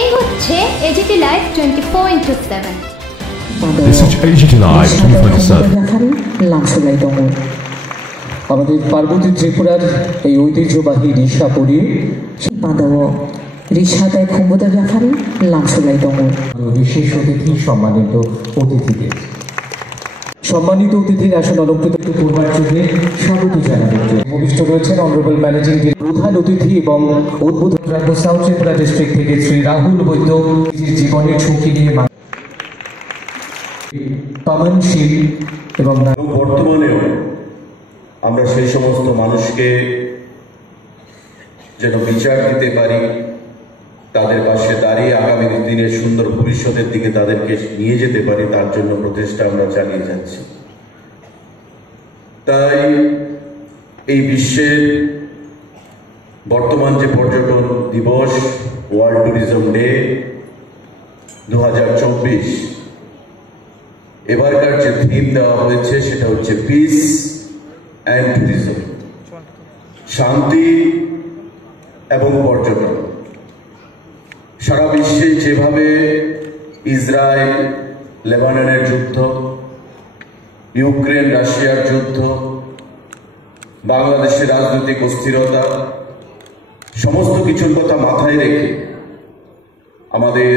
এই হচ্ছে AGT live 24/7। This is AGT Live 24/7। আমাদের পার্বতী ত্রিপুরার এই ঐতিহ্যবাহী রিসাপুরী বাদাও রিসাদায় ক্ষমতা রাখার লাংসলাই দङ। বিশেষ অতিথি সম্মানিত অতিথিদের আসন অলঙ্কৃত পূর্বাঞ্চলে স্বাগত জানাবেন। উপবিষ্ট রয়েছেন অনারেবল ম্যানেজিং প্রধান অতিথি এবং উদ্বোধন রাখবো সাউথ ত্রিপুরা ডিস্ট্রিক্ট থেকে শ্রী রাহুল বৈদ্য, জীবনের ঝুঁকি নিয়ে পাবনশীল এবং বর্তমানেও আমরা সেই সমস্ত মানুষকে যেন বিচার দিতে পারি, তাদের পাশে দাঁড়িয়ে আগামী দিনের সুন্দর ভবিষ্যতের দিকে তাদেরকে নিয়ে যেতে পারি, তার জন্য প্রচেষ্টা আমরা চালিয়ে যাচ্ছি। তাই এই বিশ্বের বর্তমান যে পর্যটন দিবস, ওয়ার্ল্ড ট্যুরিজম ডে 2024, এবারকার যে থিম দেওয়া হয়েছে সেটা হচ্ছে পিস অ্যান্ড ট্যুরিজম, শান্তি এবং পর্যটন। সারা বিশ্বে যেভাবে ইসরায়েল লেবাননের যুদ্ধ, ইউক্রেন রাশিয়ার যুদ্ধ, বাংলাদেশের রাজনৈতিক অস্থিরতা, সমস্ত কিছুর কথা মাথায় রেখে আমাদের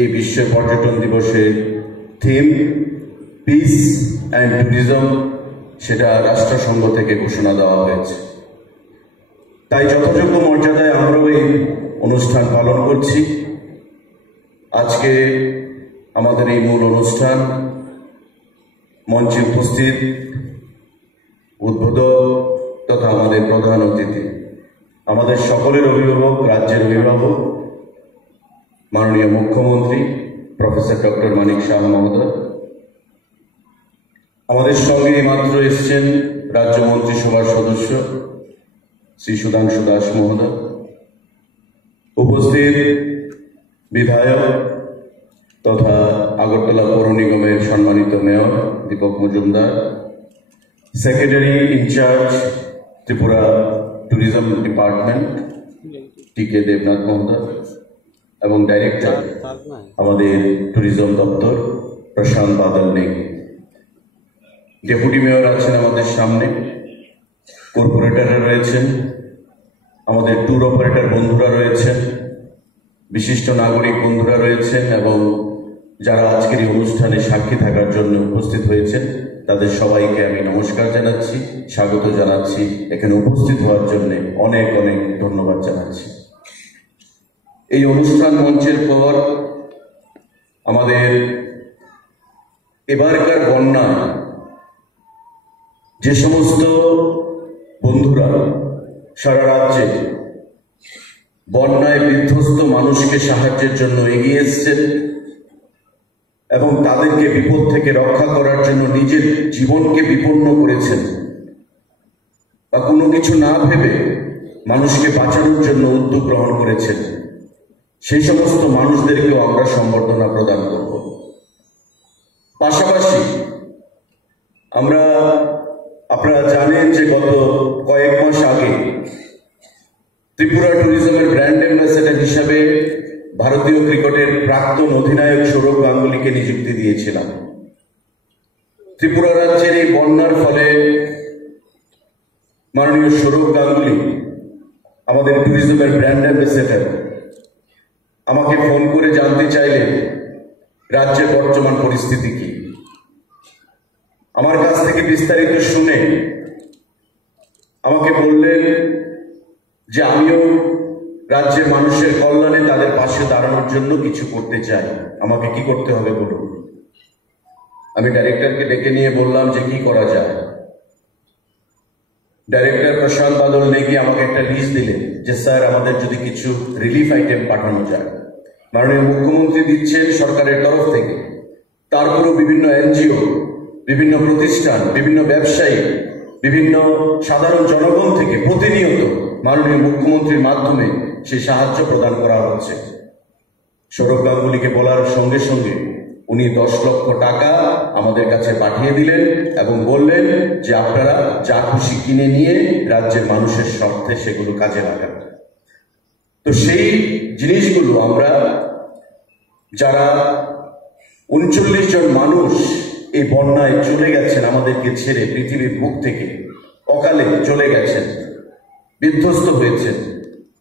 এই বিশ্ব পর্যটন দিবসের থিম পিস অ্যান্ড ট্যুরিজম, সেটা রাষ্ট্রসংঘ থেকে ঘোষণা দেওয়া হয়েছে। তাই যথাযোগ্য মর্যাদায় আমরাও এই অনুষ্ঠান পালন করছি। আজকে আমাদের এই মূল অনুষ্ঠান মঞ্চে উপস্থিত উদ্বোধক তথা আমাদের প্রধান অতিথি, আমাদের সকলের অভিভাবক, রাজ্যের অভিভাবক মাননীয় মুখ্যমন্ত্রী প্রফেসর ডক্টর মানিক শাহ মহোদয়। আমাদের সঙ্গে মাত্র এসছেন রাজ্য মন্ত্রিসভার সদস্য শ্রী সুধাংশু দাস মহোদয়, উপস্থিত বিধায়ক তথা আগরতলা পৌর নিগমের সম্মানিত mayor Dipak Majumdar, secretary in charge Tripura tourism department T K. Debnath মহোদয় এবং ডাইরেক্টর আমাদের ট্যুরিজম দপ্তর প্রশান্ত বাদল নেগি, ডেপুটি মেয়র আছেন আমাদের সামনে, কর্পোরেটররা রয়েছেন, আমাদের ট্যুর অপারেটর বন্ধুরা রয়েছেন, বিশিষ্ট নাগরিক বন্ধুরা রয়েছেন এবং যারা আজকের এই অনুষ্ঠানে সাক্ষী থাকার জন্য উপস্থিত হয়েছেন, তাদের সবাইকে আমি নমস্কার জানাচ্ছি, স্বাগত জানাচ্ছি, এখানে উপস্থিত হওয়ার জন্য অনেক অনেক ধন্যবাদ জানাচ্ছি। এই অনুষ্ঠান মঞ্চের পর আমাদের এবারকার বন্যা যে সমস্ত বন্ধুরা সারা রাজ্যে বন্যায় বিধ্বস্ত মানুষকে সাহায্যের জন্য এগিয়ে এসছেন এবং তাদেরকে বিপদ থেকে রক্ষা করার জন্য নিজের জীবনকে বিপন্ন করেছেন বা কোনো কিছু না ভেবে মানুষকে বাঁচানোর জন্য উদ্যোগ গ্রহণ করেছেন, সেই সমস্ত মানুষদেরকেও আমরা সম্বর্ধনা প্রদান করব। পাশাপাশি আপনারা জানেন যে গত কয়েক মাস আগে ত্রিপুরা ট্যুরিজমের ব্র্যান্ড অ্যাম্বাসেডর হিসাবে ভারতীয় ক্রিকেটের প্রাক্তন অধিনায়ক সৌরভ গাঙ্গুলিকে নিযুক্তি দিয়েছিলাম। ত্রিপুরা রাজ্যের এই বন্যার ফলে মাননীয় সৌরভ গাঙ্গুলি, আমাদের ট্যুরিজমের ব্র্যান্ড অ্যাম্বাসেডর, আমাকে ফোন করে জানতে চাইলেন রাজ্যের বর্তমান পরিস্থিতি কি। আমার কাছ থেকে বিস্তারিত শুনে আমাকে বললেন যে আমিও রাজ্যের মানুষের কল্যাণে তাদের পাশে দাঁড়ানোর জন্য কিছু করতে চাই, আমাকে কি করতে হবে বলুন। আমি ডাইরেক্টরকে ডেকে নিয়ে বললাম যে কি করা যায়। ডাইরেক্টর প্রশান্ত বাদল নেগি আমাকে একটা লিস্ট দিলেন যে স্যার আমাদের যদি কিছু রিলিফ আইটেম পাঠানো যায়। মাননীয় মুখ্যমন্ত্রী দিচ্ছেন সরকারের তরফ থেকে, তারপরেও বিভিন্ন এনজিও, বিভিন্ন প্রতিষ্ঠান, বিভিন্ন ব্যবসায়ী, বিভিন্ন সাধারণ জনগণ থেকে প্রতিনিয়ত মাননীয় মুখ্যমন্ত্রীর মাধ্যমে সেই সাহায্য প্রদান করা হচ্ছে। সৌরভ গাঙ্গুলিকে বলার সঙ্গে সঙ্গে উনি 10 লক্ষ টাকা আমাদের কাছে পাঠিয়ে দিলেন এবং বললেন যে আপনারা যা খুশি কিনে নিয়ে রাজ্যের মানুষের স্বার্থে সেগুলো কাজে লাগান। তো সেই জিনিসগুলো আমরা যারা ৩৯ জন মানুষ এই বন্যায় চলে গেছেন, আমাদেরকে ছেড়ে পৃথিবীর বুক থেকে অকালে চলে গেছেন, বিধ্বস্ত হয়েছেন,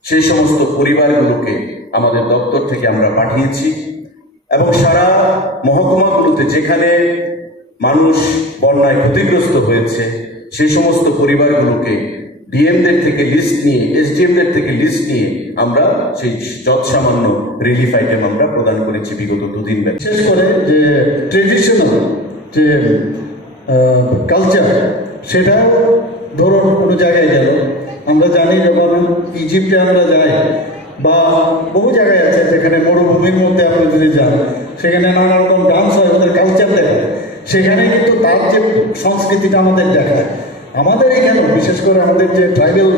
সেই সমস্ত পরিবারগুলোকে আমাদের দপ্তর থেকে আমরা পাঠিয়েছি এবং সারা মহকুমাগুলোতে যেখানে মানুষ বন্যায় ক্ষতিগ্রস্ত হয়েছে সেই সমস্ত পরিবারগুলোকে ডিএমদের থেকে লিস্ট নিয়ে, এসডিএমদের থেকে লিস্ট নিয়ে আমরা সেই যৎসামান্য রিলিফ আইটেম আমরা প্রদান করেছি বিগত 2 দিন ব্যাপী। বিশেষ করে যে ট্রেডিশনাল যে কালচার, সেটা ধরুন কোনো জায়গায় গেল, আমরা জানি যখন ইজিপ্টে আমরা যাই বা বহু জায়গায় আছে যেখানে মরুভূমির মধ্যে আপনি যদি যান, সেখানে নানা রকম ডান্স হয়, ওদের কালচার দেখায়, সেখানে কিন্তু তার যে সংস্কৃতিটা আমাদের দেখায়। আমাদের এখানে বিশেষ করে আমাদের যে ট্রাইবেল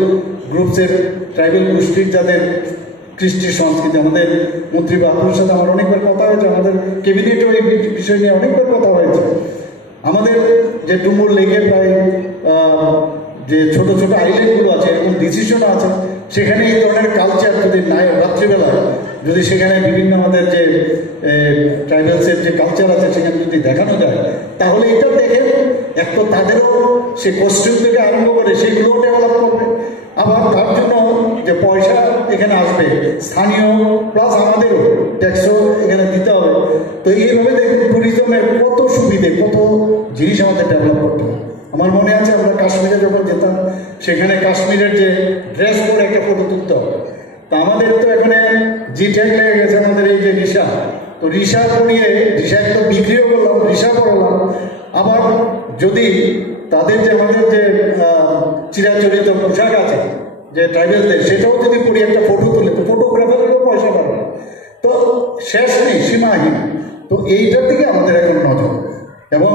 গ্রুপসের, ট্রাইবেল গোষ্ঠীর যাদের কৃষ্টি সংস্কৃতি, আমাদের মন্ত্রী বাবুর সাথে আমার অনেকবার কথা হয়েছে, আমাদের ক্যাবিনেটও এই বিষয় নিয়ে অনেকবার কথা হয়েছে। আমাদের যে ডুমুর লেগে প্রায় যে ছোট ছোট আইল্যান্ডগুলো আছে, এরকম ডিসিশন আছে, সেখানে এই ধরনের কালচার যদি নাই, রাত্রিবেলা যদি সেখানে বিভিন্ন আমাদের যে ট্রাইবেলসের যে কালচার আছে সেখানে যদি দেখানো যায়, তাহলে এটা দেখে এক তো তাদেরও সে কস্টিউম থেকে আরম্ভ করে সেগুলোও ডেভেলপ করবে, আবার তার জন্য যে পয়সা এখানে আসবে স্থানীয় প্লাস আমাদেরও ট্যাক্সও এখানে দিতে হবে। তো এইভাবে দেখুন ট্যুরিজমের কত সুবিধে, কত জিনিস আমাদের ডেভেলপ করতে হবে। আমার মনে আছে আমরা কাশ্মীরে যখন যেতাম, সেখানে কাশ্মীরের যে ড্রেস পরে একটা ফটো তুলতে হবে। তা আমাদের তো এখানে জি ট্যাগ লেগে গেছে আমাদের এই যে রিসা, তো রিসা পরিয়ে রিসা তো বিক্রিও করলাম, রিসা পড়লাম, আবার যদি তাদের যে আমাদের যে চিরাচরিত পোশাক আছে যে ট্রাইবেলদের, সেটাও যদি পড়ি একটা ফটো তুলে, তো ফটোগ্রাফারেরও পয়সা পাবে। তো শেষ নেই, সীমাহীন। তো এইটার দিকে আমাদের এখন নজর। এবং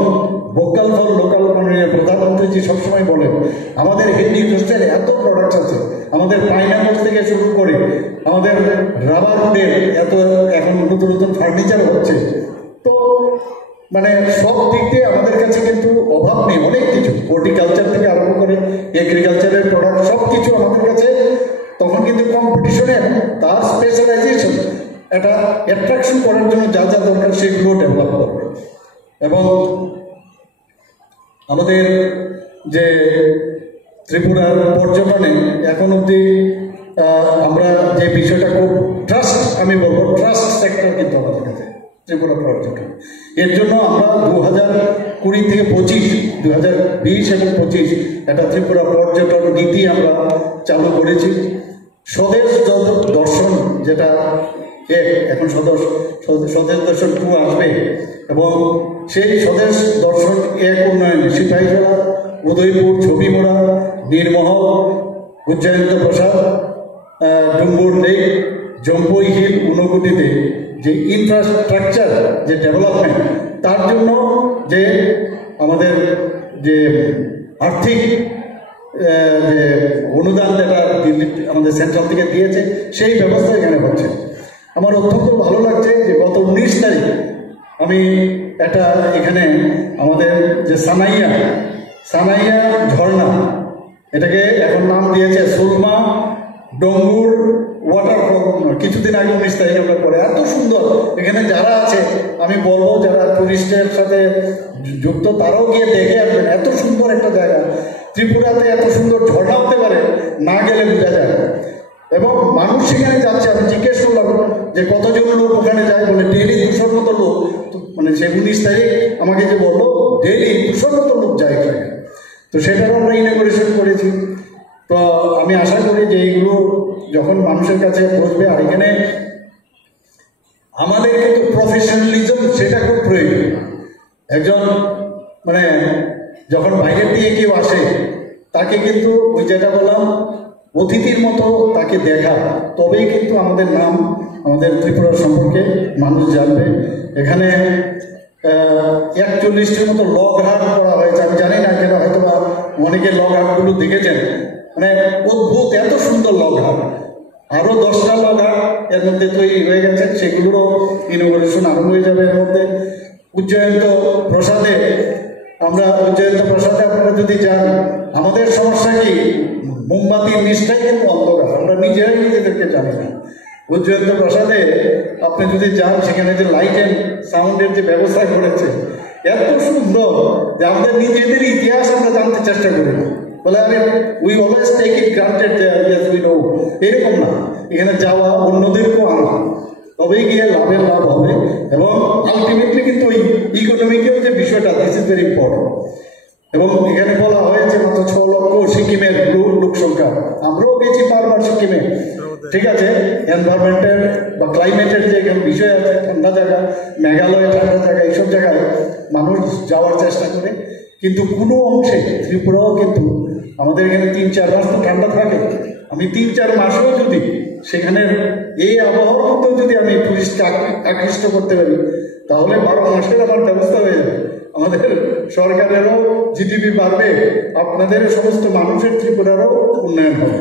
ভোকাল ফর লোকাল, মাননীয় প্রধানমন্ত্রীজি সবসময় বলেন আমাদের হ্যান্ডিক্রাফটের এত প্রোডাক্টস আছে, আমাদের পাইনাপল থেকে শুরু করে আমাদের রাবার উডের এত এখন নতুন নতুন ফার্নিচার হচ্ছে। তো মানে সব দিক দিয়ে আমাদের কাছে কিন্তু অভাব নেই, অনেক কিছু, হর্টিকালচার থেকে আরম্ভ করে এগ্রিকালচারের প্রোডাক্ট সব কিছু আমাদের কাছে। তখন কিন্তু কম্পিটিশনে তার স্পেশালাইজেশন, এটা অ্যাট্রাকশন করার জন্য যা যা দরকার সেগুলো ডেভেলপ করবে। এবং আমাদের যে ত্রিপুরার পর্যটনে এখন অবধি আমরা যে বিষয়টা খুব ট্রাস্ট, আমি বলবো ট্রাস্ট সেক্টর কিন্তু আমাদের কাছে ত্রিপুরা পর্যটন। এর জন্য আমরা 2020 থেকে 25, 2020 এবং 25 একটা ত্রিপুরা পর্যটন নীতি আমরা চালু করেছি। স্বদেশ দর্শন যেটা এখন স্বদেশ দর্শন 2 আসবে, এবং সেই স্বদেশ দর্শন 1 উন্নয়নে সিপাহীজলা, উদয়পুর, ছবিমোড়া, নীরমহল, উজ্জয়ন্ত প্রসাদ, ডুম্বুর লেক, জম্পুই হিল, ঊনকোটিতে যে ইনফ্রাস্ট্রাকচার যে ডেভেলপমেন্ট, তার জন্য যে আমাদের যে আর্থিক যে অনুদান যেটা দিল্লি আমাদের সেন্ট্রাল থেকে দিয়েছে, সেই ব্যবস্থা এখানে হচ্ছে। আমার অত্যন্ত ভালো লাগছে যে গত 19 তারিখ আমি একটা এখানে আমাদের যে সানাইয়া ঝর্ণা, এটাকে এখন নাম দিয়েছে সুরমা ডঙ্গুর ওয়াটারফল। কিছুদিন আগে 19 তারিখ আমরা করে, এত সুন্দর এখানে যারা আছে আমি বলবো যারা টুরিস্টের সাথে যুক্ত তারাও গিয়ে দেখে আসবেন। এত সুন্দর একটা জায়গা, ত্রিপুরাতে এত সুন্দর ঝর্ণা হতে পারে না গেলে বোঝা যায়। এবং মানুষ সেখানে যাচ্ছে, আমি জিজ্ঞেস করলাম যে কতজন লোক ওখানে যায়, বলে ডেলি 200 মতো লোক। মানে সে 19 তারিখ আমাকে যে বললো ডেলি 200 মতো লোক যায় এখানে। তো সেটাও আমরা ইনঅগ্রেশন করেছি। তো আমি আশা করি যে এইগুলো যখন মানুষের কাছে পৌঁছবে, আর এখানে আমাদের কিন্তু প্রফেশনালিজম সেটা খুব প্রয়োজন। একজন মানে যখন বাইরের দিয়ে কেউ আসে তাকে কিন্তু ওই যেটা বললাম অতিথির মতো তাকে দেখা, তবেই কিন্তু আমাদের নাম, আমাদের ত্রিপুরা সম্পর্কে মানুষ জানবে। এখানে 41টির মতো লগ হাট করা হয়েছে, আমি জানি না যেটা হয়তো বা অনেকে লগ হাটগুলো দেখেছেন, মানে অদ্ভুত এত সুন্দর লগ হাট। আরও 10টা লগ হাট এর মধ্যে তৈরি হয়ে গেছে, সেগুলোরও ইনোভেশন আরম্ভ হয়ে যাবে। এর মধ্যে উজ্জয়ন্ত প্রসাদে আপনারা যদি যান, আমাদের সমস্যা কি মোমবাতির নিচটাই কিন্তু অন্ধকার, আমরা নিজেরাই নিজেদেরকে জানি না। উজ্জয়ন্ত প্রাসাদে আপনি যদি যান, সেখানে যে লাইট অ্যান্ড সাউন্ডের যে ব্যবস্থা করেছে এত সুন্দর যে আমাদের নিজেদের ইতিহাস আমরা জানতে চেষ্টা করি না। বলে আরে we always take it granted we know, এরকম না। এখানে যাওয়া, অন্যদেরকেও আনা, তবেই গিয়ে লাভের লাভ হবে। এবং আলটিমেটলি কিন্তু ওই ইকোনমিকেও যে বিষয়টা, দিস ইজ ভেরি ইম্পর্টেন্ট। এবং এখানে বলা হয়েছে মাত্র 6 লক্ষ সিকিমের লোক সংখ্যা, আমরাও গেছি বারবার সিকিমে, ঠিক আছে। এনভায়রনমেন্টের বা ক্লাইমেটের যে এখানে বিষয় আছে, ঠান্ডা জায়গা, মেঘালয় ঠান্ডা জায়গা, এইসব জায়গায় মানুষ যাওয়ার চেষ্টা করে। কিন্তু কোনো অংশে ত্রিপুরাও কিন্তু আমাদের এখানে 3-4 মাস তো ঠান্ডা থাকে। আমি 3-4 মাসেও যদি সেখানের এই আবহাওয়ার মধ্যেও যদি আমি টুরিস্টকে আকৃষ্ট করতে পারি, তাহলে 12 মাসের আমার ব্যবস্থা হয়ে যাবে। আমাদের সরকারেরও জিডিপি বাড়বে, আপনাদের সমস্ত মানুষের ত্রিপুরারও উন্নয়ন হবে।